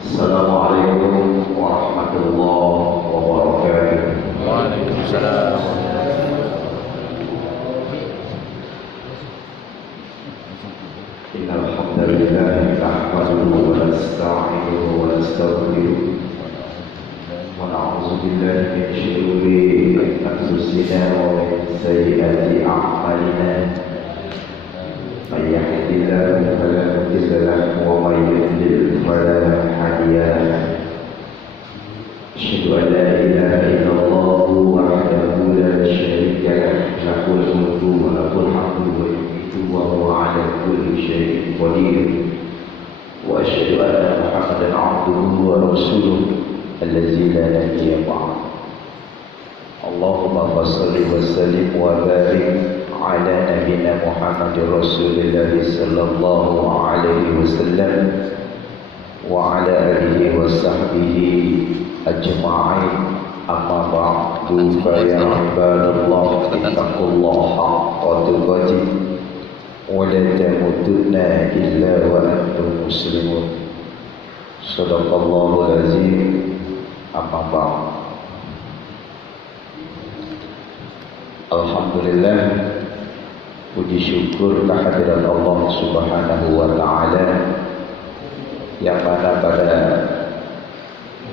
Assalamualaikum warahmatullahi wabarakatuh. Waalaikumsalam. Innal hamdalillah nahmaduhu wa nasta'inuhu wa nastaghfiruh wa na'udzu billahi min shururi anfusina wa min sayyiati a'malina. Man yahdihillahu fala mudilla lahu wa man yudlil fala hadiya lahu. Asyhadu an la ilaha illallah wahdahu la syarika lahu, lahul mulku wa lahul hamdu wa yuhyihi wa huwa 'ala kulli syai'in qadir. Wa asyhadu anna Muhammadan 'abduhu wa rasuluhu allazi la nabiyya ba'dahu. Allahumma shalli wa sallim wa barik ala nabiyyina Muhammadir Rasulillah sallallahu alaihi wasallam wa ala alihi wa sahbihi ajma'in. Amma ba'du, fa ya ibadallah ittaqullaha haqqa tuqatih wa la tamutunna illa wa antum muslimun. Shadaqallahul azim. Amma ba'du. Alhamdulillah, puji syukur kehadiran Allah Subhanahu wa taala yang mana pada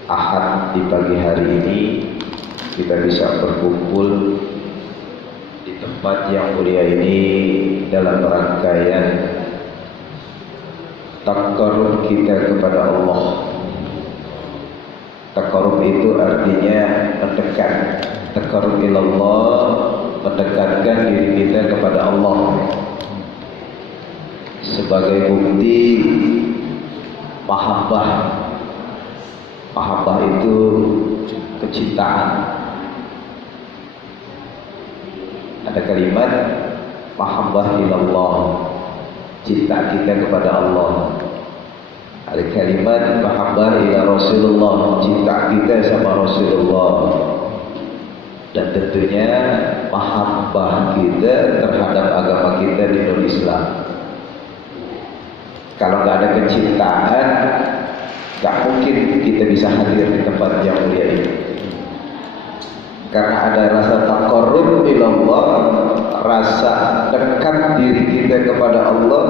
Ahad di pagi hari ini kita bisa berkumpul di tempat yang mulia ini dalam rangkaian taqarrub kita kepada Allah. Taqarrub itu artinya mendekat. Taqarrub ilallah, mendekatkan diri kita kepada Allah sebagai bukti mahabbah. Mahabbah itu kecintaan. Ada kalimat mahabbah ilallah, cinta kita kepada Allah. Ada kalimat mahabbah ila Rasulullah, cinta kita sama Rasulullah. Dan tentunya mahabbah kita terhadap agama kita di Islam. Kalau nggak ada kecintaan, nggak mungkin kita bisa hadir di tempat yang mulia ini. Karena ada rasa taqarrub ilallah, rasa dekat diri kita kepada Allah,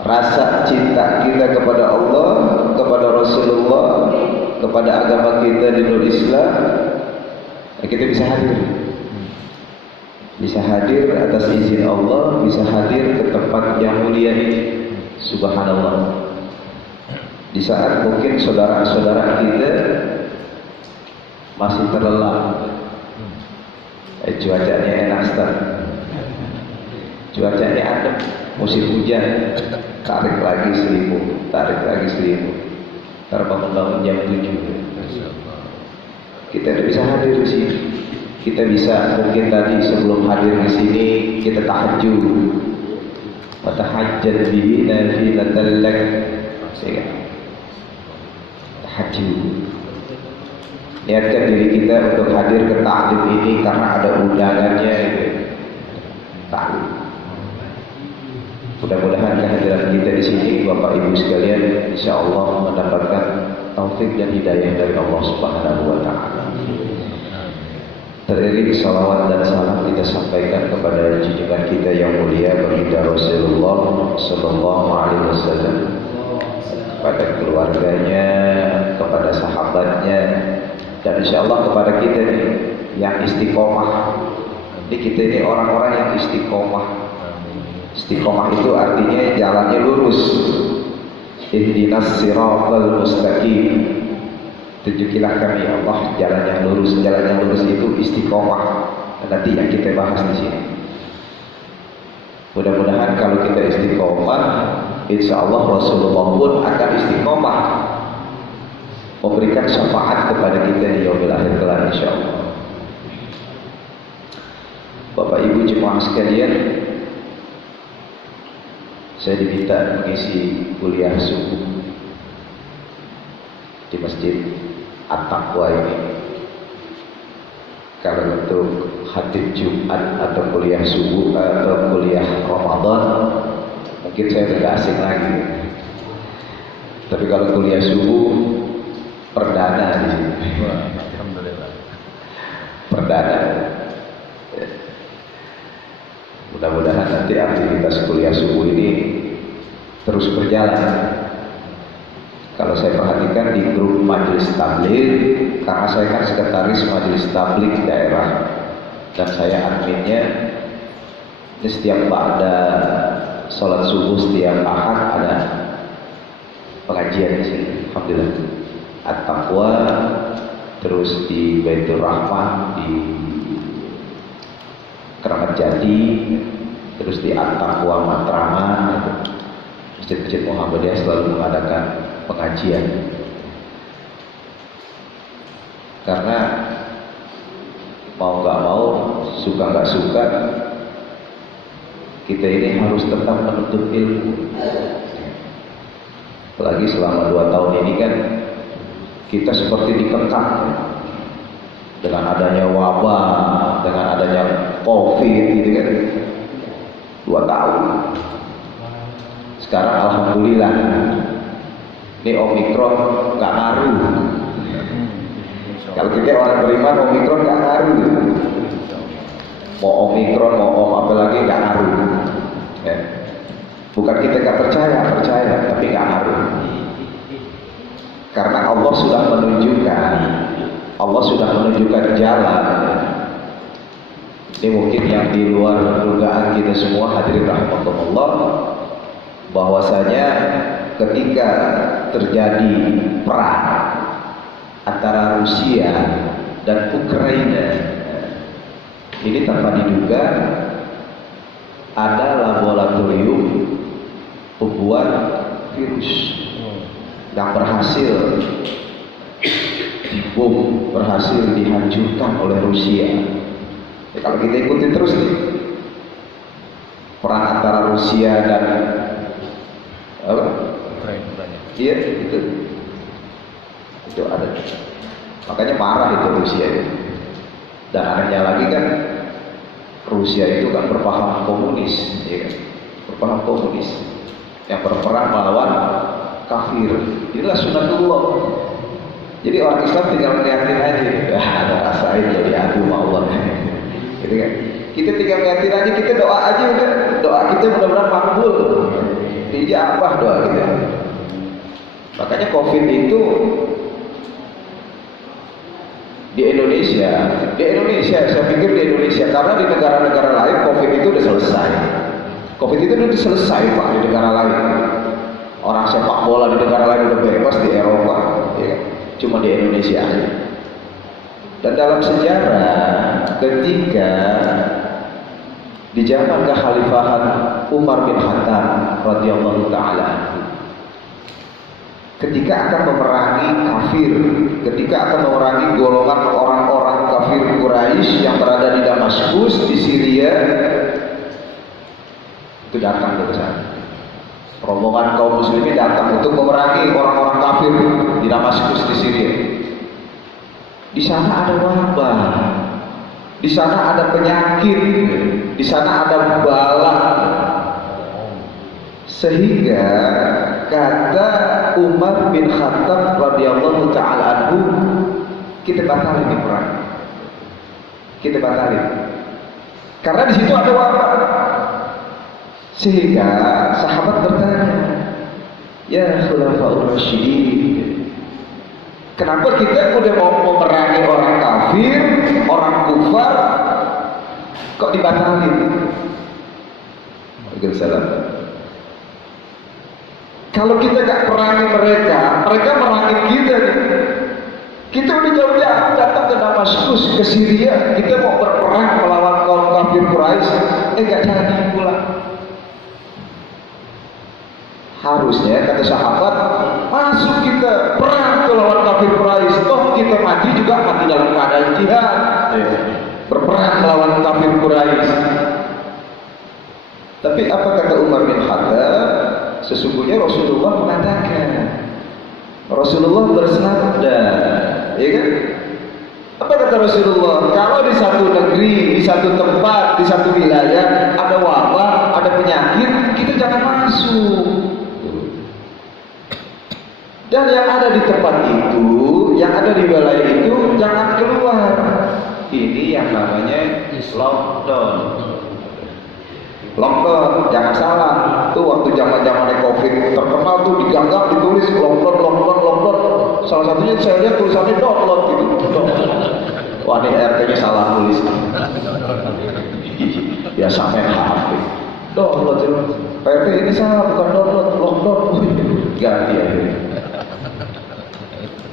rasa cinta kita kepada Allah, kepada Rasulullah, kepada agama kita di Islam. Kita bisa hadir atas izin Allah, bisa hadir ke tempat yang mulia ini. Subhanallah. Di saat mungkin saudara-saudara kita masih terlelap, cuacanya enak Ustaz, cuacanya adem, musim hujan, tarik lagi selimut, terbangun jam 7. Kita tidak bisa hadir di sini. Kita bisa mungkin tadi sebelum hadir di sini kita tahajud. Fatahajjat bihi nafilatan lak. Tahajud. Niatkan diri kita untuk hadir ke taklim ini karena ada undangannya itu. Taklim. Mudah-mudahan kehadiran kita di sini Bapak Ibu sekalian insyaallah mendapatkan taufik dan hidayah dari Allah Subhanahu wa taala. Teriring salawat dan salam kita sampaikan kepada junjungan kita yang mulia baginda Rasulullah sallallahu alaihi wasallam, kepada keluarganya, kepada sahabatnya, dan insyaallah kepada kita nih yang istiqomah. Jadi kita ini orang-orang yang istiqomah. Istiqomah itu artinya jalannya lurus. Ihdinas siratal mustaqim. Tunjukilah kami ya Allah jalan yang lurus. Jalan yang lurus itu istiqomah. Nanti yang kita bahas di sini. Mudah-mudahan kalau kita istiqomah, insya Allah Rasulullah pun akan istiqomah, memberikan syafaat kepada kita di yaumil akhir kelak insya Allah. Bapak Ibu jemaah sekalian, saya diminta mengisi kuliah subuh di Masjid At-Taqwa ini. Kalau untuk khatib Jumat atau kuliah subuh atau kuliah Ramadan, mungkin saya tidak asing lagi. Tapi kalau kuliah subuh perdana di sini. Alhamdulillah. Perdana. Ya. Mudah-mudahan nanti aktivitas kuliah subuh ini terus berjalan. Kalau saya perhatikan di grup majelis tabligh, karena saya kan sekretaris majelis tabligh daerah dan saya adminnya, ini setiap ada sholat subuh setiap ahad ada pengajian di sini. Alhamdulillah. At-Taqwa, terus di Baitur Rahmah di Keramat Jati, terus di At-Taqwa Matraman, masjid-masjid Muhammadiyah selalu mengadakan pengajian. Karena mau nggak mau, suka nggak suka, kita ini harus tetap menuntut ilmu. Apalagi selama 2 tahun ini kan kita seperti dikekang dengan adanya wabah, dengan adanya COVID gitu kan. 2 tahun. Sekarang alhamdulillah ini Omikron nggak ngaruh. Kalau kita orang beriman, Omikron nggak ngaruh. Mau Omikron, mau apa lagi nggak ngaruh. Ya. Bukan kita nggak percaya, tapi nggak ngaruh. Karena Allah sudah menunjukkan jalan. Ini mungkin yang di luar dugaan kita semua, hadirin rahimakumullah, bahwasanya ketika terjadi perang antara Rusia dan Ukraina, ini tanpa diduga ada laboratorium pembuat virus yang berhasil dibom, berhasil dihancurkan oleh Rusia. Ya, kalau kita ikuti terus nih perang antara Rusia dan apa? Ukraina. Iya, itu ada. Makanya marah itu Rusia itu. Dan anehnya lagi kan Rusia itu kan berpaham komunis, ya kan? Berpaham komunis yang berperang melawan kafir. Inilah sunatullah. Jadi orang Islam tinggal ngeliatin aja, ada rasain jadi adu sama Allah. Gitu kan? Kita tinggal ngeliatin aja, kita doa aja udah. Doa kita benar-benar makbul. Dijabah doa kita. Makanya COVID itu di Indonesia, saya pikir di Indonesia, karena di negara-negara lain COVID itu udah selesai. COVID itu udah selesai Pak di negara lain. Orang sepak bola di negara lain udah bebas di Eropa, ya. Cuma di Indonesia aja. Dan dalam sejarah, ketika di zaman kekhalifahan Umar bin Khattab radhiyallahu taala, ketika akan memerangi kafir, ketika akan memerangi golongan orang-orang kafir Quraisy yang berada di Damaskus di Syria, itu datang ke sana. Rombongan kaum muslimin datang untuk memerangi orang-orang kafir di Damaskus di Syria. Di sana ada wabah, di sana ada penyakit, di sana ada bala, sehingga kata Umar bin Khattab radhiyallahu taala anhu, kita batalin di perang, kita batalin, karena di situ ada wabah. Sehingga sahabat bertanya, ya khulafaur rasyidin, kenapa kita udah mau memerangi orang kafir, orang kufar, kok dibatalin? Waalaikumsalam. Kalau kita gak perangi mereka, mereka merangi kita. Kita udah jauh-jauh datang ke Damaskus, ke Syria, kita mau berperang melawan kaum kafir Quraisy, gak jadi pulang. Harusnya kata sahabat, masuk kita perang melawan kafir Quraisy, toh kita mati juga mati dalam keadaan jihad, berperang melawan kafir Quraisy. Tapi apa kata Umar bin Khattab? Sesungguhnya Rasulullah mengatakan, Rasulullah bersabda, ya kan? Apa kata Rasulullah? Kalau di satu negeri, di satu tempat, di satu wilayah ada wabah, ada penyakit, kita jangan masuk. Dan yang ada di tempat itu, yang ada di wilayah itu, jangan keluar. Ini yang namanya lockdown. Lockdown, jangan salah. Tuh waktu zaman-zaman COVID terkenal tuh diganggap ditulis lockdown. Salah satunya saya lihat tulisannya download gitu. Wah, ini RT-nya salah tulis. Ya sampai HP. Download. RT ini salah, bukan download, lockdown. Ganti ya.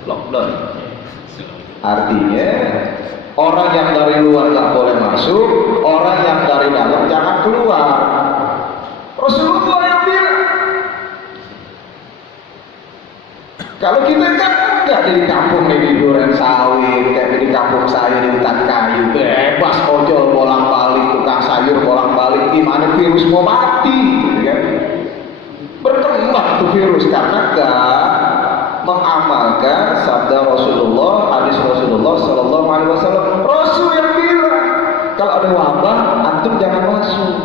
Lockdown. Artinya orang yang dari luar nggak boleh masuk, orang yang dari dalam jangan keluar. Rasulullah yang bilang. Kalau kita kan nggak di kampung nih, di duren sawit, kayak di kampung saya di hutan kayu, bebas ojol bolak-balik, tukang sayur bolak-balik, gimana virus mau mati, gitu kan? Berkembang tuh virus karena nggak mengamalkan sabda Rasulullah, hadis Rasulullah Sallallahu Alaihi Wasallam. Rasul yang bilang kalau ada wabah antum jangan masuk,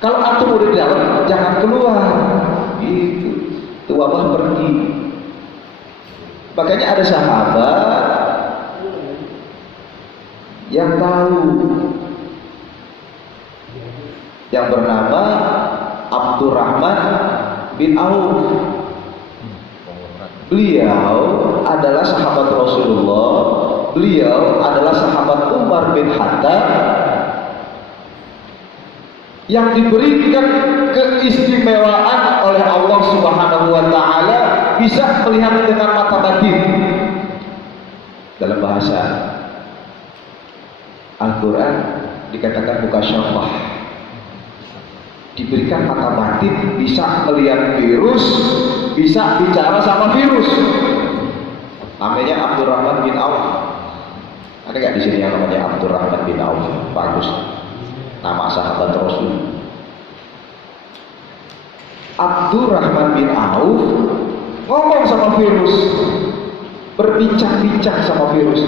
kalau antum udah di dalam jangan keluar, gitu. Itu wabah pergi. Makanya ada sahabat yang tahu, yang bernama Abdurrahman bin Auf. Beliau adalah sahabat Rasulullah. Beliau adalah sahabat Umar bin Khattab yang diberikan keistimewaan oleh Allah Subhanahu wa taala bisa melihat dengan mata batin. Dalam bahasa Al-Qur'an dikatakan mukasyafah. Diberikan mata batin, bisa melihat virus, bisa bicara sama virus. Namanya Abdurrahman bin Auf. Ada nggak di sini yang namanya Abdurrahman bin Auf? Bagus. Nama sahabat Rasul. Abdurrahman bin Auf ngomong sama virus, berbincang-bincang sama virus.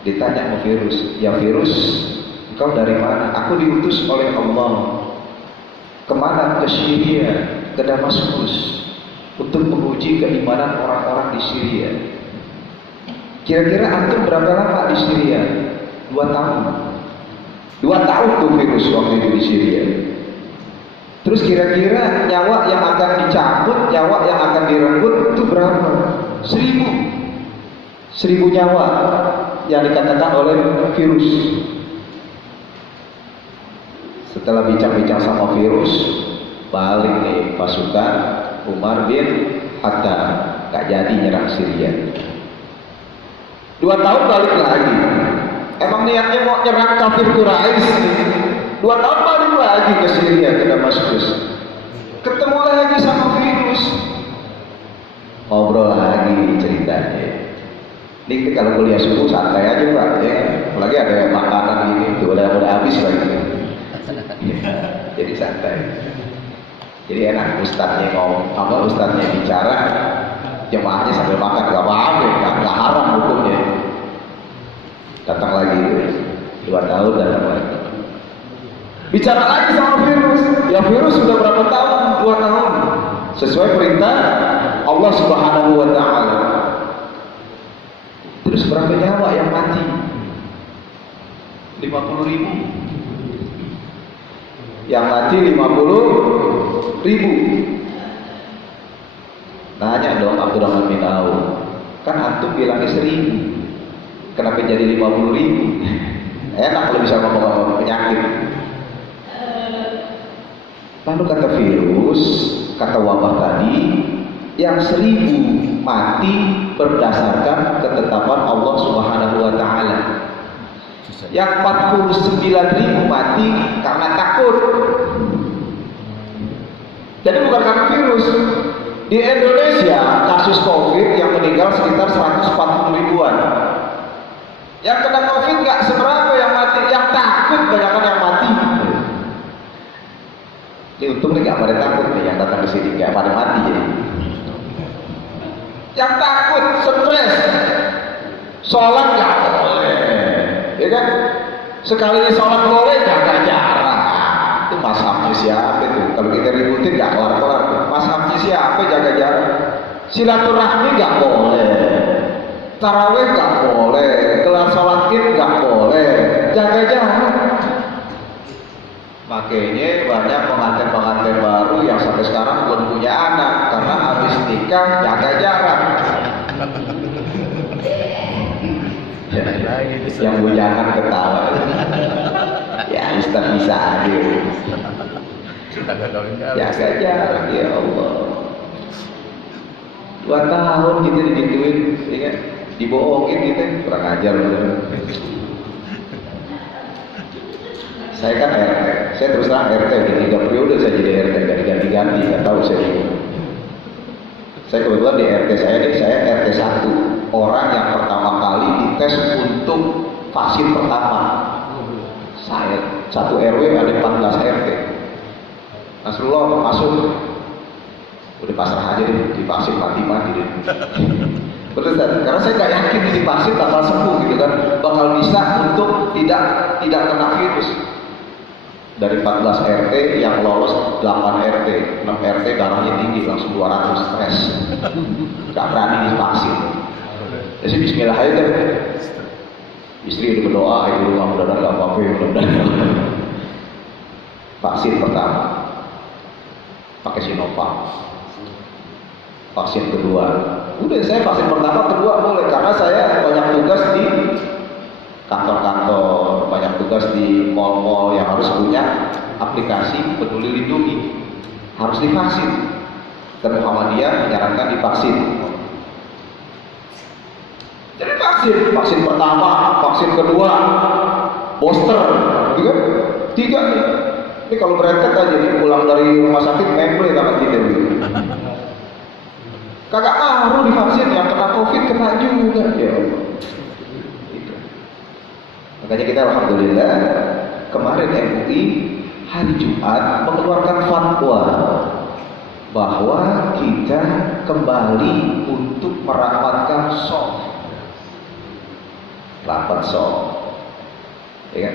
Ditanya sama virus, ya virus, engkau dari mana? Aku diutus oleh Allah. Kemana? Ke Syria, ke Damaskus, untuk menguji keimanan orang-orang di Syria. Kira-kira antum berapa lama di Syria? 2 tahun. 2 tahun tuh virus waktu itu di Syria. Terus kira-kira nyawa yang akan dicabut, nyawa yang akan direnggut itu berapa? 1000 nyawa yang dikatakan oleh virus. Setelah bincang-bincang sama virus, balik nih pasukan Umar bin Khattab, gak jadi nyerang Syria. 2 tahun balik lagi. Emang niatnya mau nyerang kafir Quraisy. 2 tahun balik lagi ke Syria, ke Damaskus. Ketemu lagi sama virus. Ngobrol lagi ceritanya. Ini kalau kuliah subuh santai aja Pak, ya. Apalagi ada makanan ini tuh udah habis lagi. Jadi santai. Jadi enak ustadznya ngomong, apa ustadznya bicara, jemaahnya sambil makan gak apa-apa, gak haram hukumnya. Datang lagi 2 tahun datang lagi. Bicara lagi sama virus. Ya virus sudah berapa tahun? 2 tahun. Sesuai perintah Allah Subhanahu wa taala. Terus berapa nyawa yang mati? 50.000. Yang mati 50.000. Nanya dong Abdurrahman bin Auf, kan antum bilangnya 1000, kenapa jadi 50.000? Enak kalau bisa ngomong-ngomong penyakit. Lalu kata virus, kata wabah tadi, yang 1000 mati berdasarkan ketetapan Allah Subhanahu wa taala. Yang 49.000 mati karena takut. Jadi bukan karena virus. Di Indonesia kasus COVID yang meninggal sekitar 140 ribuan. Yang kena COVID nggak seberapa yang mati, yang takut banyak yang mati. Ini untung nih nggak pada takut nih yang datang ke sini, nggak pada mati jadi. Yang takut, stres, sholat nggak boleh, ya kan? Sekalinya sholat boleh jaga jarak, Itu mazhabnya siapa itu? Kalau kita ributin nggak kelar-kelar. Mazhabnya siapa jaga jarak? Silaturahmi nggak boleh, taraweh nggak boleh, kelar sholat id nggak boleh, jaga jarak. Makanya banyak pengantin-pengantin baru yang sampai sekarang belum punya anak karena habis nikah jaga jarak. Yang punya anak ketawa. Ya Ustaz bisa aja. Jaga jarak ya Allah. 2 tahun kita digituin, ya, dibohongin kita, kurang ajar bener. Saya kan RT, saya terus terang RT udah 3 periode saya jadi RT, gak diganti-ganti, nggak tahu saya. Saya kebetulan di RT saya nih, saya RT 1, orang yang pertama kali dites untuk vaksin pertama. Saya 1 RW ada 14 RT. Nasrullah masuk. Udah pasrah aja deh, divaksin mati-mati deh. Betul kan? Karena saya nggak yakin divaksin bakal sembuh gitu kan, bakal bisa untuk tidak kena virus. Dari 14 RT yang lolos 8 RT, 6 RT darahnya tinggi langsung 200 stres, nggak berani divaksin. Jadi Bismillah aja deh. Istri udah berdoa, ibu rumah mudah-mudahan nggak apa-apa, mudah-mudahan. Vaksin pertama pakai Sinovac. Vaksin kedua, udah saya vaksin pertama, kedua boleh karena saya banyak tugas di kantor-kantor, banyak tugas di mall-mall yang harus punya aplikasi Peduli Lindungi, harus divaksin. Dan Muhammadiyah menyarankan divaksin. Jadi vaksin pertama, vaksin kedua, booster, gitu kan? 3 nih. Ini kalau berangkat aja nih pulang dari rumah sakit memble tangan kita gitu. Kagak ngaruh divaksin, yang kena COVID kena juga ya Allah. Itu. Makanya kita alhamdulillah kemarin MUI hari Jumat mengeluarkan fatwa bahwa kita kembali untuk merapatkan soft, rapat soft, ya kan?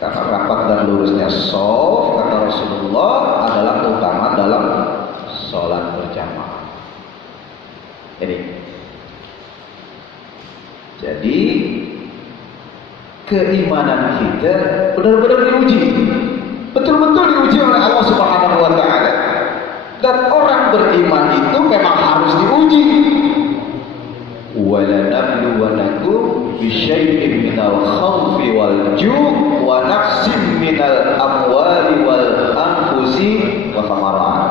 Karena rapat dan lurusnya soft kata Rasulullah adalah keutamaan dalam sholat berjamaah. Jadi keimanan kita benar-benar diuji, betul-betul diuji oleh Allah Subhanahu wa Ta'ala. Dan orang beriman itu memang harus diuji. وَلَنَبْلُوَنَكُمْ بِشَيْءٍ مِنَ الْخَوْفِ وَالْجُوعِ وَنَقْصٍ مِنَ الْأَمْوَالِ وَالْأَنْفُسِ وَالثَّمَرَاتِ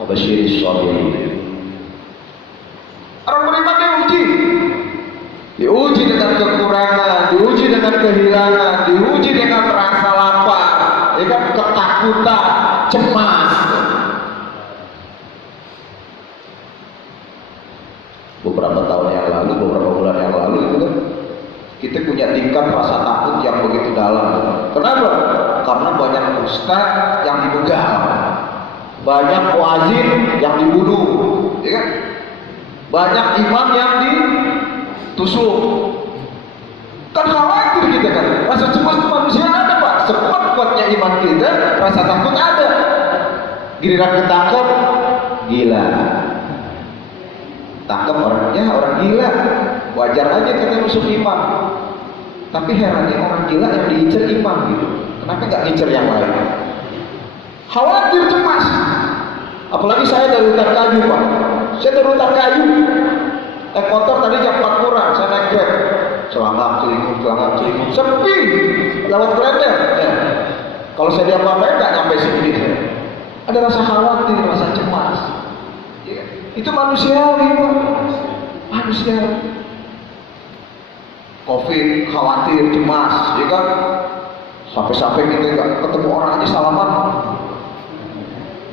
وَبَشِّرِ الصَّابِرِينَ. Orang beriman diuji dengan kekurangan, diuji dengan kehilangan, diuji dengan rasa lapar, ya kan, ketakutan, cemas. Beberapa tahun yang lalu, beberapa bulan yang lalu itu kan, kita punya tingkat rasa takut yang begitu dalam. Kenapa? Karena banyak ustaz yang dibegal, banyak muazin yang dibunuh, ya kan? Banyak imam yang ditusuk. Kan khawatir kita kan. Rasa cemas itu manusia ada Pak. Sekuat-kuatnya iman kita, rasa takut ada. Giliran ketangkep, gila. Tangkap orangnya orang gila. Wajar aja kita musuh imam. Tapi herannya orang gila yang diincer imam gitu. Kenapa nggak ngincer yang lain? Khawatir, cemas. Apalagi saya dari hutan kayu Pak. Saya dari hutan kayu. Naik motor tadi jam 4 kurang, saya naik Grab. Celangap, celinguk, sepi. Lewat Grender. Ya. Kalau saya diapa-apain nggak nyampe sini. Ada rasa khawatir, rasa cemas. Ya. Itu manusiawi Pak. Manusiawi. Covid, khawatir, cemas, ya kan? Sampai-sampai kita nggak ketemu orang aja salaman.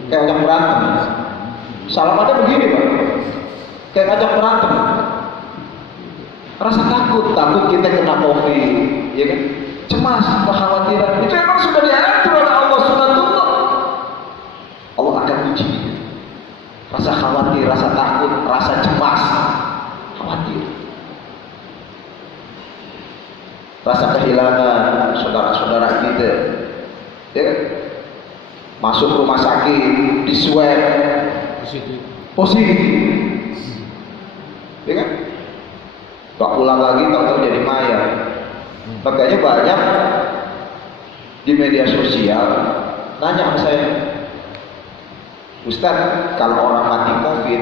Kayak ngajak berantem. Salamannya begini Pak, kayak ngajak berantem. Rasa takut kita kena COVID, ya kan? Cemas, kekhawatiran. Itu emang sudah diatur oleh Allah Subhanahu. Allah akan uji. Rasa khawatir, rasa takut, rasa cemas, khawatir. Rasa kehilangan saudara-saudara kita, ya kan? masuk rumah sakit, di swab, positif, ya kan? Gak pulang lagi, tahu-tahu jadi mayat. Makanya banyak di media sosial nanya sama saya, Ustaz, kalau orang mati COVID,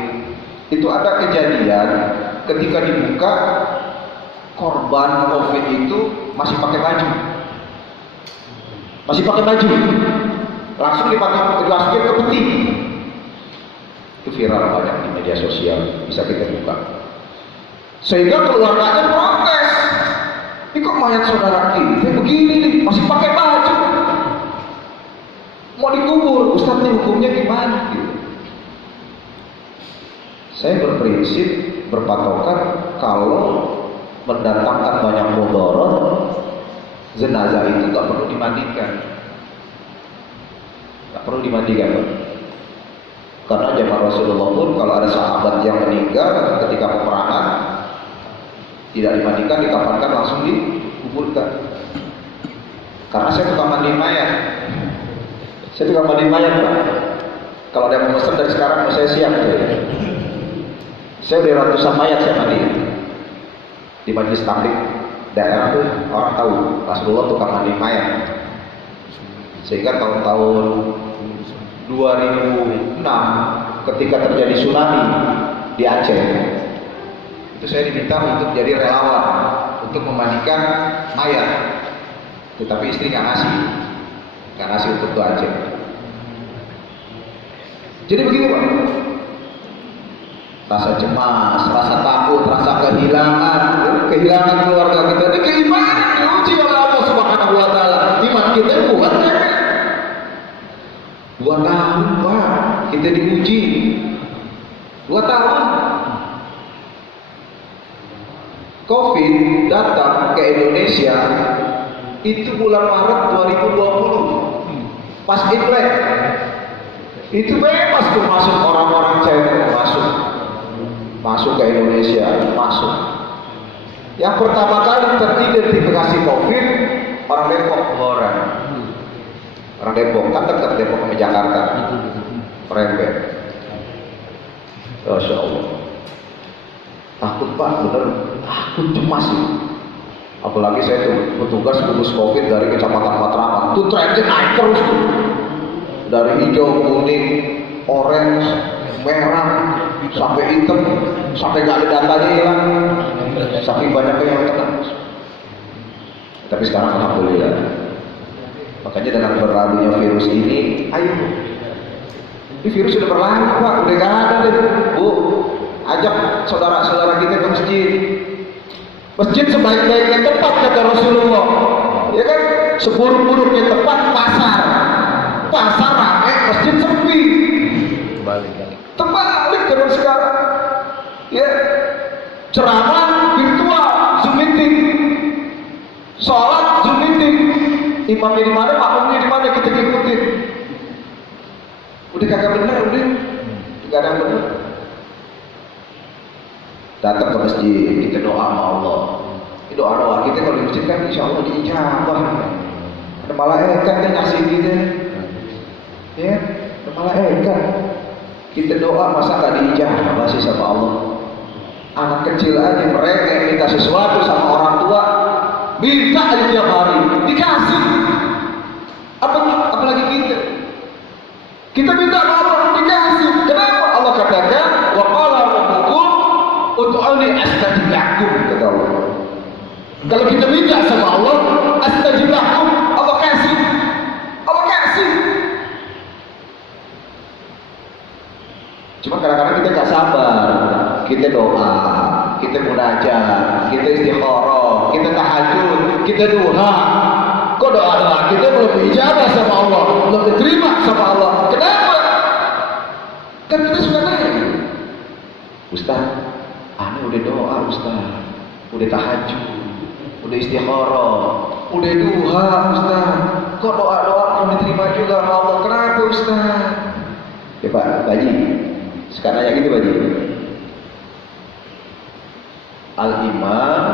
itu ada kejadian ketika dibuka korban COVID itu masih pakai baju, langsung dimasukin ke peti. Itu viral banyak di media sosial, bisa kita buka. Sehingga keluarganya protes, ini kok mayat saudara kita begini nih, masih pakai baju, mau dikubur, Ustaz nih hukumnya gimana? Gitu. Saya berprinsip, berpatokan kalau mendatangkan banyak mudarat, jenazah itu tak perlu dimandikan. Tak perlu dimandikan. Karena zaman Rasulullah pun kalau ada sahabat yang meninggal ketika peperangan tidak dimandikan, dikafankan, langsung dikuburkan. Karena saya tukang mandi mayat. Pak. Kalau ada yang memesan dari sekarang, saya siap. Saya udah ratusan mayat saya mandi. Di Majelis Taklim daerah itu orang tahu Rasulullah tukang mandi mayat. Sehingga tahun-tahun 2006 ketika terjadi tsunami di Aceh, itu saya diminta untuk jadi relawan untuk memandikan mayat. Tetapi istri nggak ngasih untuk ke Aceh. Jadi begitu Pak. Rasa cemas, rasa takut, rasa kehilangan keluarga kita. Ini keimanan diuji oleh Allah Subhanahu wa taala. Iman kita kuat kan? 2 tahun Pak, kita diuji. 2 tahun. Covid datang ke Indonesia itu bulan Maret 2020. Pas Imlek. Itu bebas tuh masuk orang-orang China masuk ke Indonesia, masuk. Yang pertama kali teridentifikasi COVID orang Depok, orang Depok, kan dekat Depok sama Jakarta, Rembet. Masya Allah. Takut Pak, bener, takut cemas sih. Apalagi saya tuh petugas gugus COVID dari Kecamatan Matraman, tuh trennya naik terus tuh. Dari hijau, kuning, orange, merah, sampai hitam, sampai gak ada datanya hilang, saking banyaknya yang kena. Tapi sekarang alhamdulillah. Makanya dengan berlalunya virus ini, ayo. Ini virus sudah berlalu Pak, udah gak ada deh. Bu, ajak saudara-saudara kita ke masjid. Masjid sebaik-baiknya tempat kata Rasulullah. Ya kan? Seburuk-buruknya tempat pasar. Pasar ramai, masjid sepi. Terbalik dengan sekarang. Ya, ceramah virtual, Zoom meeting, sholat Zoom meeting, imamnya di mana, makmumnya di mana, kita ikutin. Udah kagak benar, udah nggak ada yang benar. Datang ke masjid, kita doa sama Allah. Doa kita kalau di masjid kan insya Allah diijabah. Ada malaikat yang ngasih kita. Ya, ada malaikat. Kita doa masa nggak diijabah sih sama Allah. Anak kecil aja mereka minta sesuatu sama orang tua, minta aja tiap hari, dikasih. Apalagi kita minta sama Allah, dikasih. Kenapa? Allah katakan, wa qala rabbukum ud'uni astajib lakum, kata Allah. Kalau kita minta sama Allah, astajib lakum, Allah kasih. Cuma kadang-kadang kita gak sabar, kita doa, kita munajat, kita istikharah, kita tahajud, kita duha. Kok doa-doa kita belum diijabah sama Allah, belum diterima sama Allah? Kenapa? Kan kita sudah naik. Ustaz, aneh udah doa Ustaz, udah tahajud, udah istikharah, udah duha Ustaz. Kok doa-doa belum diterima juga sama Allah? Kenapa Ustaz? Ya Pak, Haji. Sekarang yang gitu Pak. Al-iman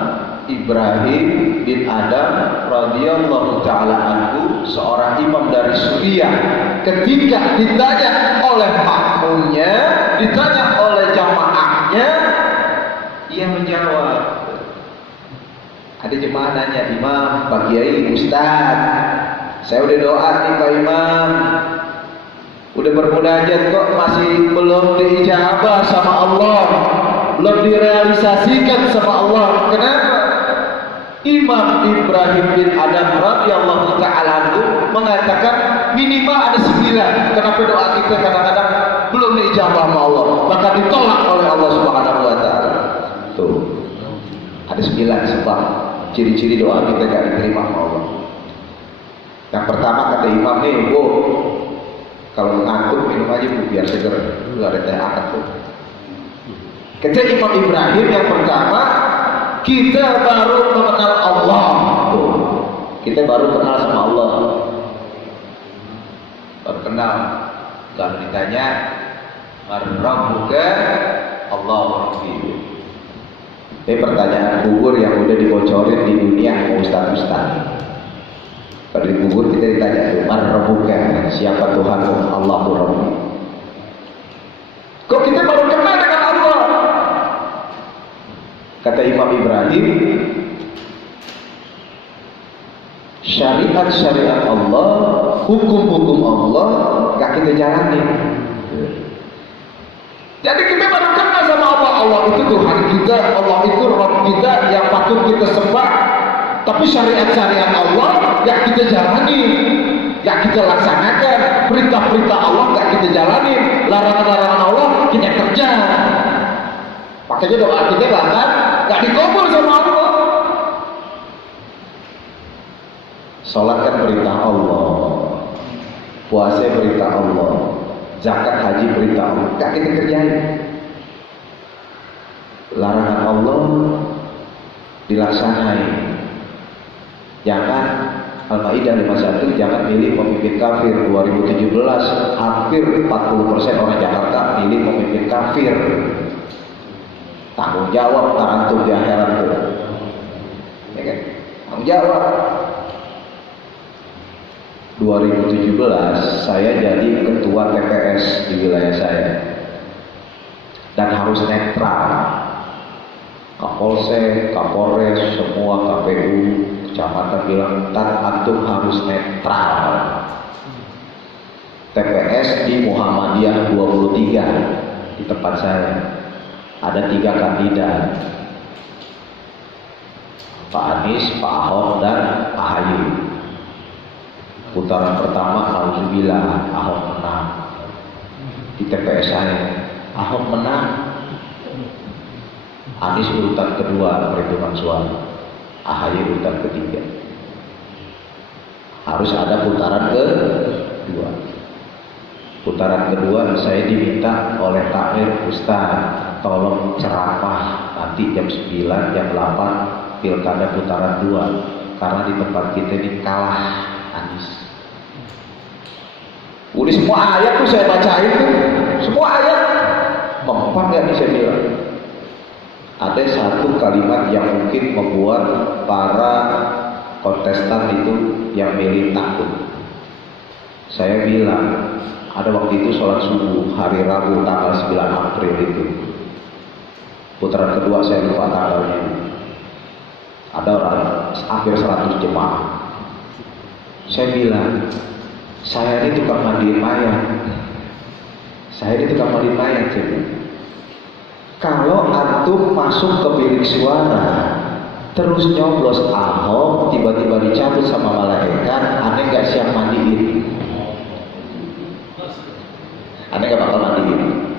Ibrahim bin Adam radhiyallahu taala anhu, seorang imam dari Suriah, ketika ditanya oleh makmumnya, ditanya oleh jamaahnya, ia menjawab. Ada jemaah nanya, "Imam, Pak Kiai, Ustaz, saya udah doa nih Pak Imam, udah bermunajat kok masih belum diijabah sama Allah, belum direalisasikan sama Allah. Kenapa?" Imam Ibrahim bin Adam radhiyallahu ta'ala mengatakan minimal ada 9. Kenapa doa kita kadang-kadang belum diijabah sama Allah, bahkan ditolak oleh Allah Subhanahu wa taala. Tuh. Ada 9 sebab ciri-ciri doa kita gak diterima sama Allah. Yang pertama kata Imam nih, Bu, kalau ngantuk minum aja Bu biar seger. Dulu ada teh hangat tuh. Kata Imam Ibrahim yang pertama, kita baru mengenal Allah. Tuh. Kita baru kenal sama Allah. Baru kenal. Lalu ditanya, "Man rabbuka?" Allahu Rabbi. Ini pertanyaan kubur yang udah dibocorin di dunia sama ustaz-ustaz. Kalau di kubur kita ditanya tuh, "Man rabbuka?" Siapa Tuhanmu? Allahu Rabbi. Kok kita baru kenal dengan Allah? Kata Imam Ibrahim, syariat-syariat Allah, hukum-hukum Allah gak kita jalani. Jadi kita baru kenal sama Allah. Allah itu Tuhan kita, Allah itu Rabb kita yang patut kita sembah. Tapi syariat-syariat Allah gak kita jalani, gak kita laksanakan. Perintah-perintah Allah gak kita jalani, larangan-larangan Allah kita kerja. Makanya doa kita bahkan gak dikabul sama Allah. Salat kan perintah Allah, puasa perintah Allah, zakat haji perintah Allah, gak kita kerjain. Larangan Allah dilaksanain. Jangan, Al-Maidah 51, jangan milih pemimpin kafir. 2017 hampir 40% orang Jakarta milih pemimpin kafir. Tanggung jawab antum di akhirat itu. Ya kan? Tanggung jawab. 2017 saya jadi ketua TPS di wilayah saya. Dan harus netral. Kapolsek, Kapolres, semua KPU, kecamatan bilang, "Tat, antum harus netral." TPS di Muhammadiyah 23 di tempat saya. Ada 3 kandidat, Pak Anies, Pak Ahok, dan AHY. Putaran pertama, alhamdulillah, Ahok menang. Di TPS saya, Ahok menang. Anies urutan kedua perhitungan suara, AHY urutan ketiga. Harus ada putaran kedua. Putaran kedua saya diminta oleh takmir, "Ustaz, tolong ceramah nanti jam 9, jam 8 pilkada putaran 2 karena di tempat kita ini kalah Anies." Udah semua ayat tuh saya bacain tuh, semua ayat mempan gak bisa bilang. Ada satu kalimat yang mungkin membuat para kontestan itu yang milih takut. Saya bilang, ada waktu itu sholat subuh hari Rabu tanggal 9 April itu. Putaran kedua saya lupa tanggalnya. Ada orang hampir 100 jemaah. Saya bilang, saya ini tukang mandiin mayat. Saya ini tukang mandiin mayat. Kalau antum masuk ke bilik suara, terus nyoblos Ahok, tiba-tiba dicabut sama malaikat, aneh gak siap mandiin? Aneh gak bakal mandiin?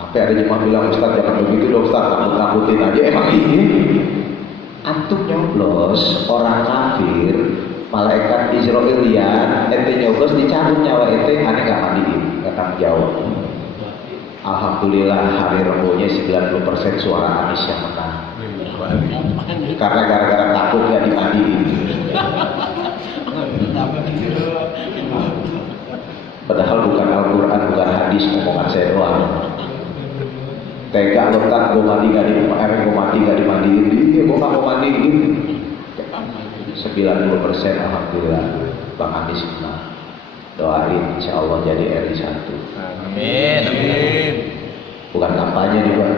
Sampai ada jemaah bilang, "Ustaz jangan begitu dong Ustaz, takut-takutin aja." Emang ini antum nyoblos orang kafir, malaikat Israel lihat, ente nyoblos dicabut nyawa ente, aneh gak mandiin? Gak tanggung jawab. Alhamdulillah hari Rabunya 90% suara Anies yang menang. Karena gara-gara takut gak dimandiin. Padahal bukan Al-Quran, bukan hadis, omongan saya doang. Tega lo kan gue mati gak dimandiin. Iya gue gak mau mandiin. 90% alhamdulillah Bang Anis menang. Doain insya Allah jadi RI 1. Amin. Amin. Bukan kampanye nih Bang.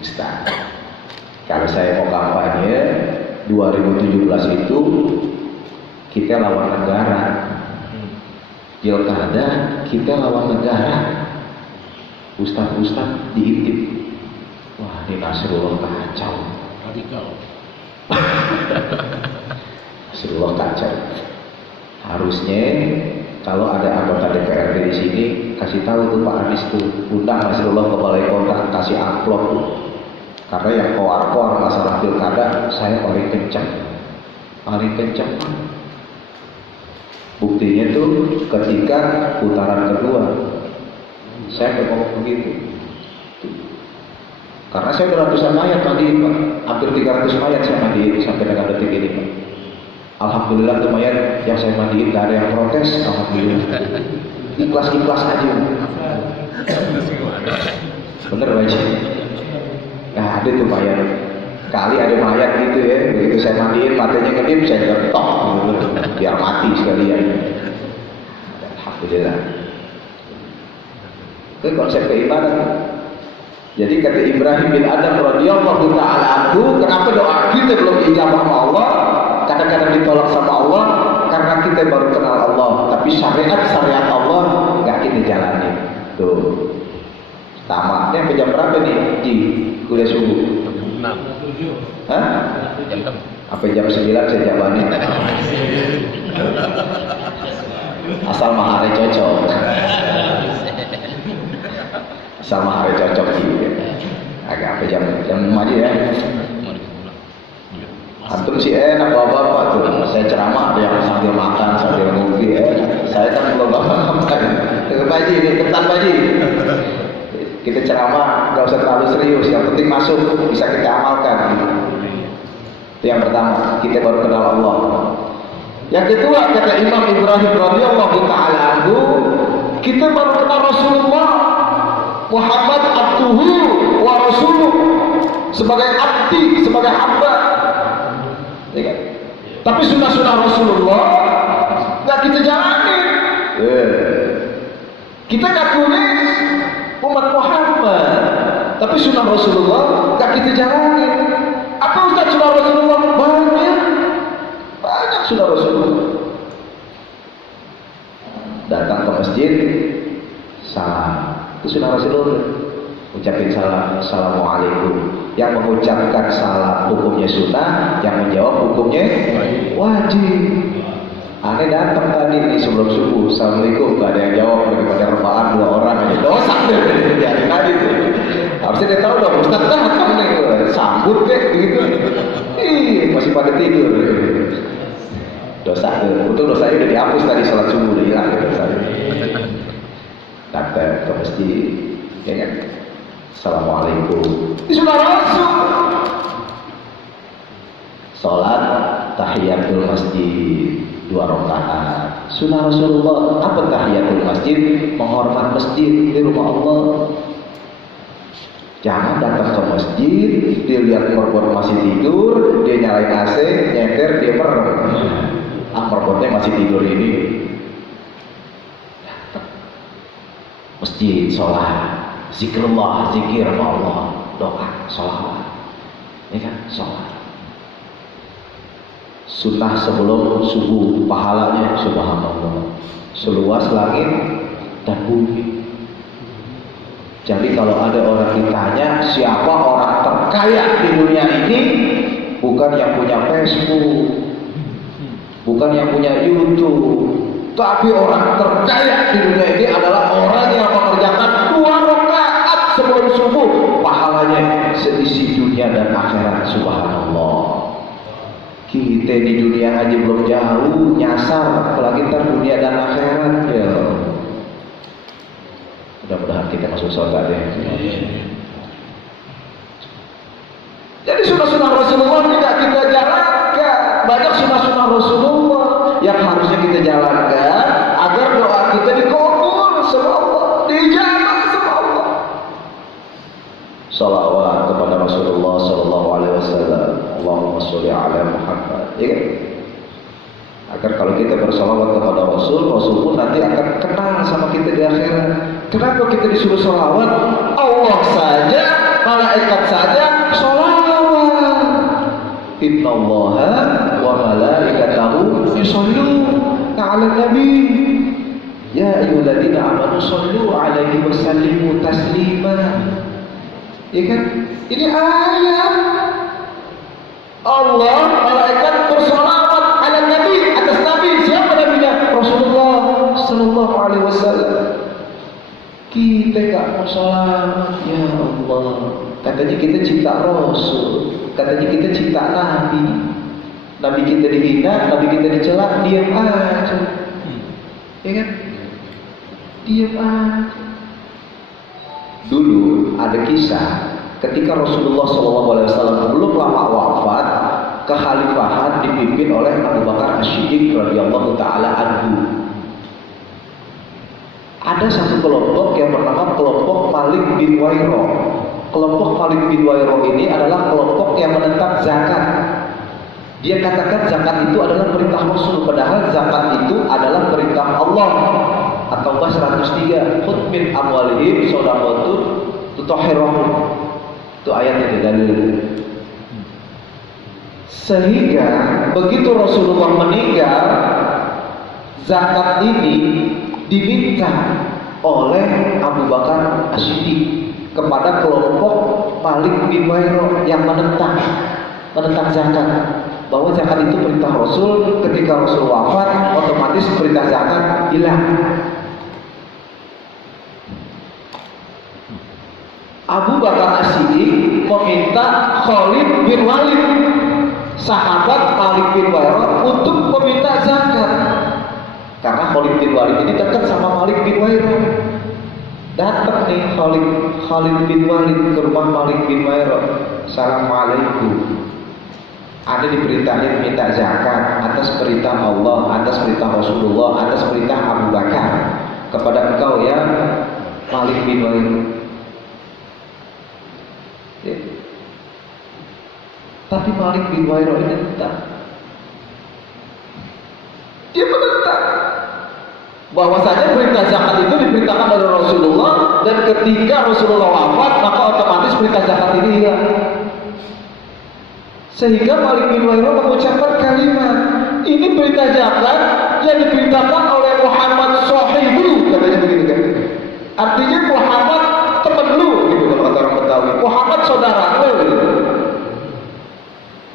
Ustaz, kalau saya mau kampanye 2017 itu kita lawan negara. Pilkada kita lawan negara. Ustaz diintip. Wah ini Nasrullah kacau. Radikal. Nasrullah kacau. Harusnya kalau ada anggota DPRD di sini kasih tahu tuh Pak Anies tuh, undang Nasrullah ke balai kota, kasih amplop tuh. Karena yang koar-koar masalah pilkada saya paling kencang. Buktinya tuh ketika putaran kedua saya ngomong begitu. Karena saya beratusan mayat mandiin Pak, hampir 300 mayat saya mandiin sampai dengan detik ini Pak. Alhamdulillah tuh mayat yang saya mandiin gak ada yang protes, alhamdulillah. Ikhlas aja. Bener Pak Haji? Nah ada tuh mayat. Kali ada mayat gitu ya, begitu saya mandiin matanya kedip saya getok gitu. Biar mati sekalian. Alhamdulillah. Itu konsep keimanan. Jadi kata Ibrahim bin Adam radhiyallahu taala anhu, kenapa doa kita belum dijawab sama Allah? Kadang-kadang ditolak sama Allah karena kita baru kenal Allah, tapi syariat Allah nggak kita jalani. Tuh. Tamatnya sampai jam berapa nih? Kuliah subuh. 6. Hah? Jam 6. Sampai jam 9 saya jabanin. Asal mahare cocok. Sama hari cocok gitu ya. Agak apa jam 5 aja ya. Antum sih enak bapak-bapak tuh. Saya ceramah ada yang sambil makan, sambil ngopi ya. Saya kan belum bapak-bapak. Pak Haji ini ketan Pak Haji. Kita ceramah nggak usah terlalu serius. Yang penting masuk bisa kita amalkan. Itu yang pertama. Kita baru kenal Allah. Yang kedua kata Imam Ibrahim radhiyallahu taala anhu, kita baru kenal Rasulullah Muhammad abduhu wa rasuluh, sebagai abdi, sebagai hamba. Ya kan? Tapi sunnah-sunnah Rasulullah nggak kita jalanin. Kita nggak tulis umat Muhammad, tapi sunnah Rasulullah nggak kita jalanin. Apa Ustaz sunnah Rasulullah? Banyak sunnah Rasulullah. Datang ke masjid, salam. Itu sunnah Rasulullah. Ucapin salam, assalamualaikum. Yang mengucapkan salam hukumnya sunnah, yang menjawab hukumnya wajib. Aneh datang tadi nih sebelum subuh, assalamualaikum, gak ada yang jawab, daripada rebahan 2 orang aja dosa deh. Jadi tadi tuh harusnya dia tahu dong, Ustaz datang nih, sambut deh begitu. Masih pada tidur. Dosa tuh, untuk dosanya udah dihapus tadi salat subuh, udah hilang dosanya. Datang ke masjid, ya kan? Assalamualaikum. Itu sudah Rasul. Salat tahiyatul masjid 2 rakaat. Sunnah Rasulullah. Apa tahiyatul masjid? Menghormat masjid di rumah Allah. Jangan datang ke masjid, dia lihat perempuan masih tidur, dia nyalain AC, nyetir, dia merem. Perempuannya masih tidur ini. Masjid, sholat, zikrullah, zikir Allah, doa, sholawat, ya kan, sholat. Sunnah sebelum subuh, pahalanya subhanallah, seluas langit dan bumi. Jadi kalau ada orang ditanya siapa orang terkaya di dunia ini, bukan yang punya Facebook, bukan yang punya YouTube, tapi orang terkaya di dunia ini adalah orang yang mengerjakan 2 rakaat sebelum subuh, pahalanya seisi dunia dan akhirat. Subhanallah. Kita di dunia aja belum jauh, nyasar, apalagi ntar dunia dan akhirat ya. Mudah-mudahan kita masuk surga deh. Jadi sunnah-sunnah Rasulullah tidak kita jalankan. Banyak sunnah-sunnah Rasulullah yang harusnya kita jalankan agar doa kita dikabul sama Allah, dijabah sama Allah. salawat kepada Rasulullah sallallahu alaihi wasallam. Allahumma sholli ala Muhammad. Ya kan? Agar kalau kita bersalawat kepada Rasul, Rasul pun nanti akan kenal sama kita di akhirat. Kenapa kita disuruh salawat? Allah saja, malaikat saja salawat. Innallaha wa malaikatahu yusholluna 'alan nabi. Ya ayyuhalladzina amanu shollu 'alaihi wa sallimu taslima. Ya kan? Ini ayat Allah, malaikat bersalawat 'alan nabi, atas nabi. Siapa nabinya? Rasulullah sallallahu alaihi wasallam. Kita enggak mau salawat, ya Allah. Katanya kita cinta Rasul, katanya kita cinta Nabi. Nabi kita dihina, Nabi kita dicela, diam aja. Ya kan? Diam aja. Dulu ada kisah ketika Rasulullah SAW belum lama wafat, kekhalifahan dipimpin oleh Abu Bakar As-Siddiq radhiyallahu taala anhu. Ada satu kelompok yang bernama kelompok Malik bin Wairo. Kelompok Malik bin Wairo ini adalah kelompok yang menentang zakat. Dia katakan zakat itu adalah perintah Rasul, padahal zakat itu adalah perintah Allah. At-Taubah 103, khudh min amwalihim shadaqatun tutahhiruhum. Itu ayatnya di dalil. Sehingga begitu Rasulullah meninggal, zakat ini diminta oleh Abu Bakar As-Siddiq kepada kelompok Malik bin Wairo yang menentang zakat, bahwa zakat itu perintah Rasul. Ketika Rasul wafat, otomatis perintah zakat hilang. Abu Bakar As-Siddiq meminta Khalid bin Walid, sahabat Malik bin Wairo, untuk meminta zakat. Karena Khalid bin Walid ini dekat sama Malik bin Wairo. Datang nih Khalid bin Walid ke rumah Malik bin Wairo. Assalamualaikum. Ada diperintahkan minta zakat atas perintah Allah, atas perintah Rasulullah, atas perintah Abu Bakar kepada engkau ya Malik bin Wairo. Ya. Tapi Malik bin Wairo ini menentang. Dia menentang bahwasanya perintah zakat itu diperintahkan oleh Rasulullah, dan ketika Rasulullah wafat maka otomatis perintah zakat ini hilang. Sehingga Malik bin Wairo mengucapkan kalimat, ini perintah zakat yang diperintahkan oleh Muhammad sahibu, katanya begitu kan. Artinya Muhammad teman lu, gitu kalau kata orang Betawi. Muhammad saudara lu. Gitu.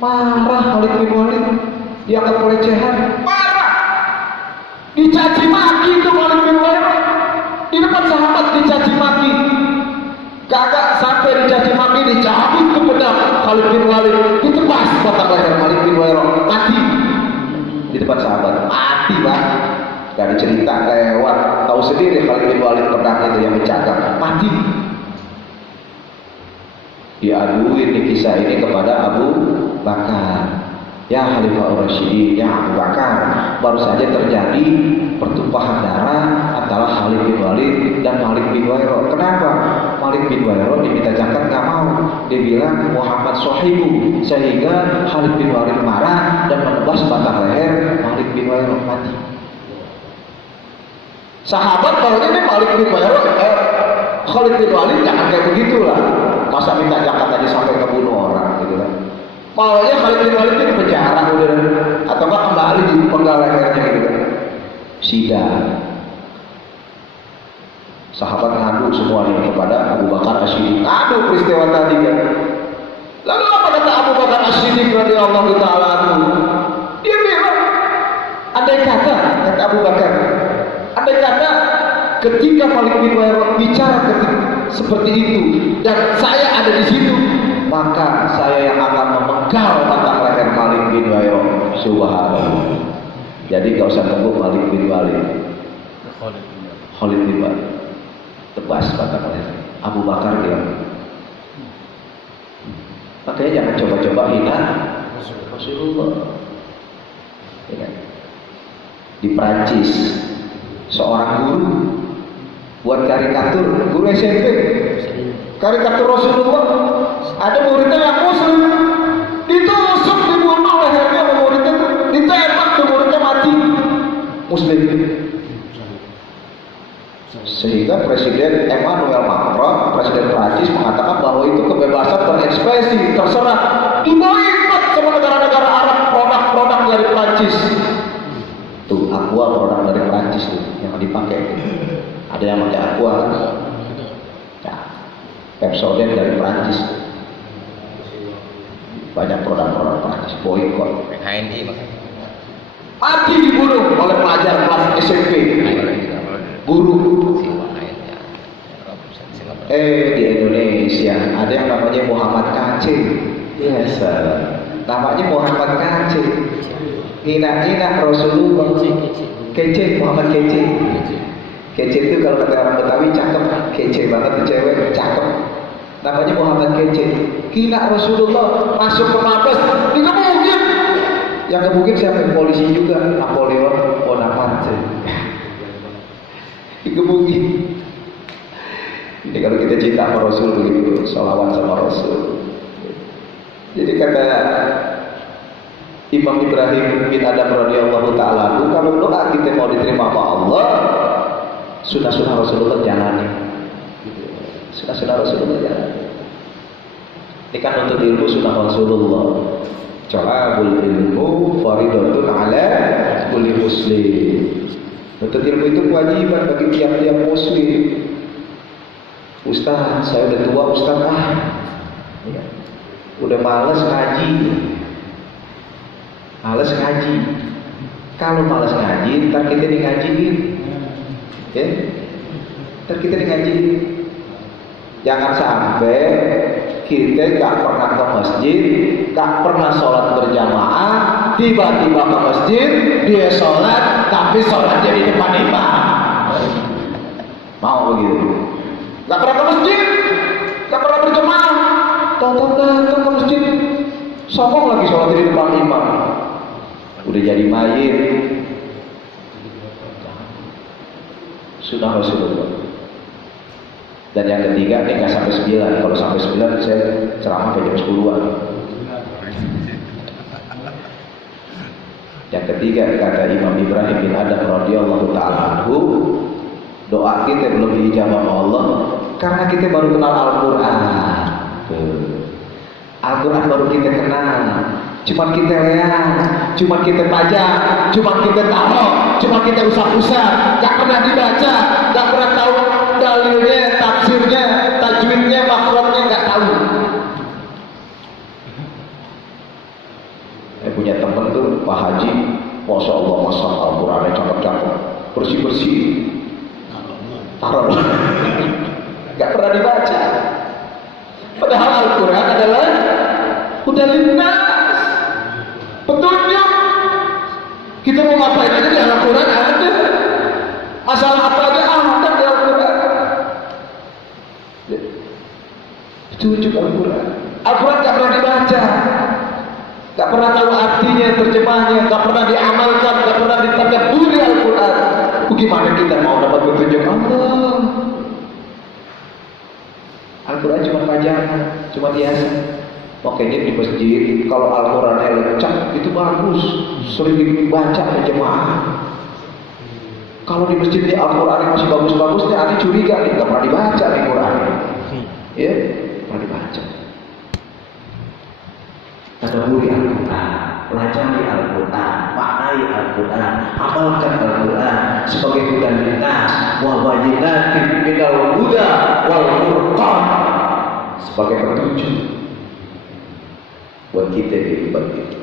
Marah Malik bin Walid, dianggap pelecehan. Marah. Dicaci maki itu Malik bin Wairo. Di depan sahabat dicaci maki. Kagak sampai dicaci maki, dicabut ke pedang Khalid bin Walid, ditebas batang leher Malik bin Wairo, mati di depan sahabat, mati Pak. Gak ada cerita lewat, tahu sendiri Khalid bin Walid pedang itu yang menjaga, mati. Diaduin di kisah ini kepada Abu Bakar. Ya Khalifah Ar-Rasyidin, ya Abu Bakar, baru saja terjadi pertumpahan darah antara Khalid bin Walid dan Malik bin Wairo. Kenapa? Malik bin Wairo diminta zakat nggak mau. Dia bilang Muhammad sahibu, sehingga Khalid bin Walid marah dan menebas batang leher Malik bin Wairo, mati. Sahabat kalau ini Malik bin Wairo, Khalid bin Walid jangan kayak begitulah. Masa minta zakat aja sampai kebunuh orang gitu kan. Maunya Khalid bin Walid itu penjara udah, atau enggak kembali di penggal lehernya gitu kan. Sidang. Sahabat ngadu semuanya kepada Abu Bakar As-Siddiq. Ngadu peristiwa tadi kan. Lalu apa kata Abu Bakar As-Siddiq radhiyallahu taala anhu? Dia bilang, andai kata Abu Bakar, andai kata ketika Malik bin Wairo bicara seperti itu dan saya ada di situ, maka saya yang akan memenggal batang leher Malik bin Wairo. Subhanallah. Jadi gak usah tunggu Malik bin Walid, Khalid bin Walid tebas batang leher. Abu Bakar bilang, makanya jangan coba-coba hina Rasulullah. Ya. Di Prancis seorang guru buat karikatur, guru SMP karikatur Rasulullah. Ada muridnya yang muslim, ditusuk dibunuh lehernya sama muridnya, ditembak tuh muridnya mati. Muslim. Sehingga Presiden Emmanuel Macron, Presiden Prancis mengatakan bahwa itu kebebasan berekspresi, terserah. Diboikot sama negara-negara Arab produk-produk dari Prancis. Tuh Aqua produk dari Prancis tuh yang dipakai. Ada yang pakai Aqua kan? Ya, Pepsodent dari Prancis. Banyak produk-produk Prancis boikot. HNI makanya. Mati dibunuh oleh pelajar kelas SMP. Guru. Di Indonesia ada yang namanya Muhammad Kacing. Ya salah. Namanya Muhammad Kacing. Nina Rasulullah. Kece, Muhammad Kece. Kece itu kalau kata orang Betawi cakep, kece banget tuh cewek, cakep. Namanya Muhammad Kece. Kina Rasulullah masuk ke Mabes, digebukin. Yang gebukin siapa? Polisi juga, Napoleon Bonaparte. Digebukin. Jadi kalau kita cinta sama Rasul begitu, sholawat sama Rasul. Jadi kata Imam Ibrahim bin Adam radhiyallahu taala, kalau doa kita mau diterima sama Allah, sunnah-sunnah Rasulullah jalani. Sunnah-sunnah Rasulullah jalani. Ini kan untuk ilmu sunnah Rasulullah. Talabul ilmu faridatun ala kulli muslim. Untuk ilmu itu kewajiban bagi tiap-tiap muslim. Ustaz, saya udah tua Ustaz ya. Udah males ngaji. Males ngaji. Kalau males ngaji, ntar kita ngajiin. Ya? Ntar kita ngajiin. Jangan sampai kita gak pernah ke masjid, gak pernah sholat berjamaah, tiba-tiba ke masjid, dia sholat, tapi sholatnya di depan imam. Mau begitu? Gak pernah ke masjid, gak pernah berjamaah, tonton datang ke masjid, sombong lagi sholat di depan imam. Udah jadi mayit. Sunnah Rasulullah. Dan yang ketiga, nikah sampai 9. Kalau sampai 9 saya ceramah sampai jam 10-an. Yang ketiga kata Imam Ibrahim bin Adam radhiyallahu taala anhu, doa kita belum diijabah oleh Allah karena kita baru kenal Al-Qur'an. Al-Qur'an baru kita kenal. Cuma kita lihat, cuma kita pajak, cuma kita tahu, cuma kita usah-usah, gak pernah dibaca, gak pernah tahu dalilnya, tafsirnya, tajwidnya, makhrajnya, gak tahu. Saya punya teman tuh Pak Haji, masya Allah, masya Al-Qurannya cakep-cakep, bersih-bersih, taruh, gak pernah dibaca. Padahal Al-Quran adalah udah lintas. Petunjuk. Kita mau ngapain aja di Al-Quran ada. Masalah apa aja ada di Al-Quran. Petunjuk Al-Quran. Al-Quran gak pernah dibaca, gak pernah tahu artinya, terjemahnya, gak pernah diamalkan, gak pernah ditadabburi Al-Quran. Bagaimana kita mau dapat petunjuk Allah? Al-Quran cuma pajangan, cuma biasa. Makanya di masjid kalau Al-Qurannya lengkap itu bagus, sering dibaca berjamaah. Kalau di masjid ini Al-Qurannya masih bagus-bagusnya, nanti curiga nih, nggak pernah dibaca nih Quran. Ya, pernah dibaca. Tadabburi Al-Quran, pelajari Al-Quran, maknai Al-Quran, amalkan Al-Quran sebagai hudan linnas, wa bayyinatin minal huda wal furqan, sebagai petunjuk buat kita di kehidupan kita.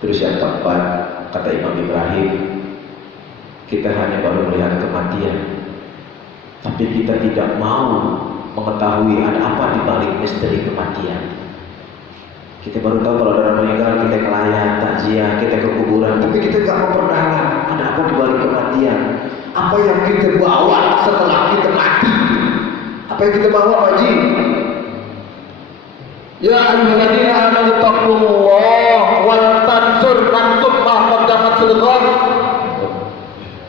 Terus yang keempat, kata Imam Ibrahim, kita hanya baru melihat kematian, tapi kita tidak mau mengetahui ada apa di balik misteri kematian. Kita baru tahu kalau ada orang meninggal, kita ke layar, takziah, kita ke kuburan, tapi kita tidak memperdalam ada apa di balik kematian. Apa yang kita bawa setelah kita mati? Apa yang kita bawa, Haji? Ya ayyuhalladzina amanu taqullaha wal tansur nafsun ma qaddamat lighad.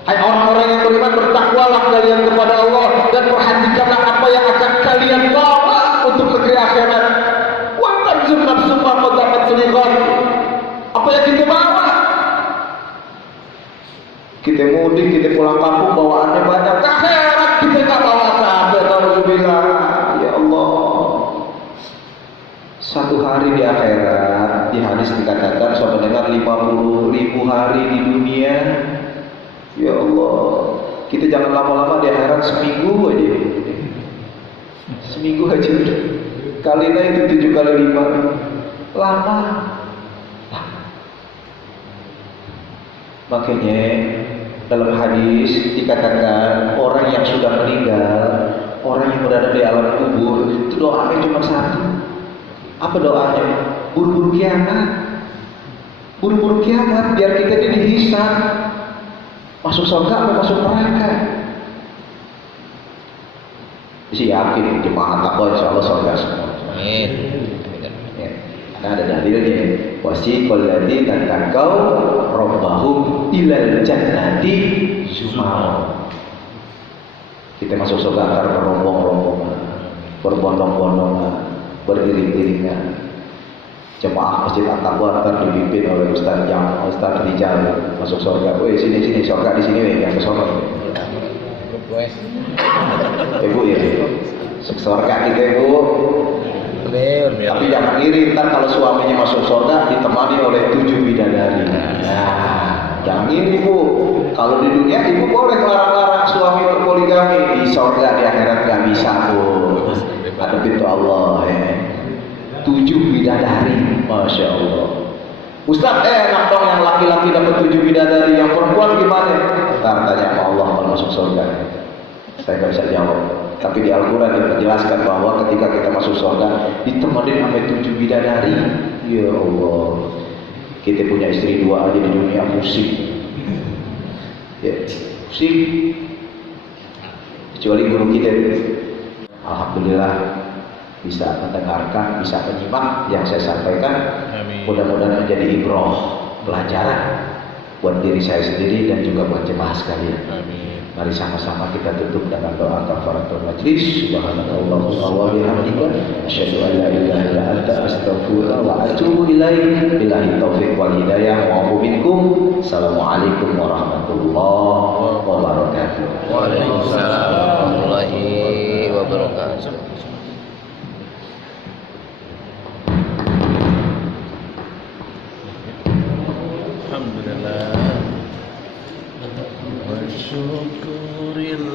Hai orang-orang yang beriman, bertakwalah kalian kepada Allah kalian bawa untuk negeri akhirat. Wa tanzur nafsum ma qaddamat lighad. Apa yang kita bawa? Kita mudik, kita pulang kampung bawaannya banyak. Ke akhirat kita enggak bawa apa-apa. Alhamdulillah. Ya Allah. Satu hari di akhirat, di hadis dikatakan sama dengan 50.000 hari di dunia. Ya Allah, kita jangan lama-lama di akhirat, seminggu aja. Seminggu aja. Kalinya itu 7 kali 5. Lama. Makanya dalam hadis dikatakan orang yang sudah meninggal, orang yang berada di alam kubur, itu doanya cuma satu. Apa doanya? Buru-buru kiamat. Buru-buru kiamat biar kita dihisab. Masuk surga atau masuk neraka? Bisa yakin jemaah takwa insyaallah surga semua. Amin. Ya. Karena ada dalilnya. Wasiqal ladzina taqaw rabbahum ilal jannati zumar. Kita masuk surga karena berombong-rombongan, berbondong-bondongan, beriring-iringan. Jemaah Masjid At-Taqwa akan dipimpin oleh Ustaz Rijal masuk surga. Woi sini surga di sini weh, yang ke sono. Ibu ya. Surga kita ibu. Tapi jangan iri, ntar kalau suaminya masuk surga ditemani oleh 7 bidadari. Nah, jangan iri bu. Kalau di dunia ibu boleh larang-larang suami berpoligami, di surga di akhirat gak bisa bu. Ada pintu Allah ya. 7 bidadari, masya Allah. Ustaz enak dong yang laki-laki dapat 7 bidadari, yang perempuan gimana? Ntar tanya sama Allah kalau masuk surga. Saya nggak bisa jawab. Tapi di Al-Quran dijelaskan bahwa ketika kita masuk surga ditemani sampai 7 bidadari. Ya Allah, kita punya istri 2 aja di dunia pusing. Ya, pusing. Kecuali guru kita. Alhamdulillah bisa mendengarkan, bisa menyimak yang saya sampaikan. Mudah-mudahan menjadi ibrah, pelajaran buat diri saya sendiri dan juga buat jemaah sekalian. Mari sama-sama kita tutup dengan doa kafaratul majlis. Subhanallah wa bihamdihi, asyhadu an la ilaha illa anta, astaghfiruka wa atubu ilaik. Billahi taufiq wal hidayah. Wa minkum. Assalamualaikum warahmatullahi wabarakatuh. Waalaikumsalam warahmatullahi wabarakatuh.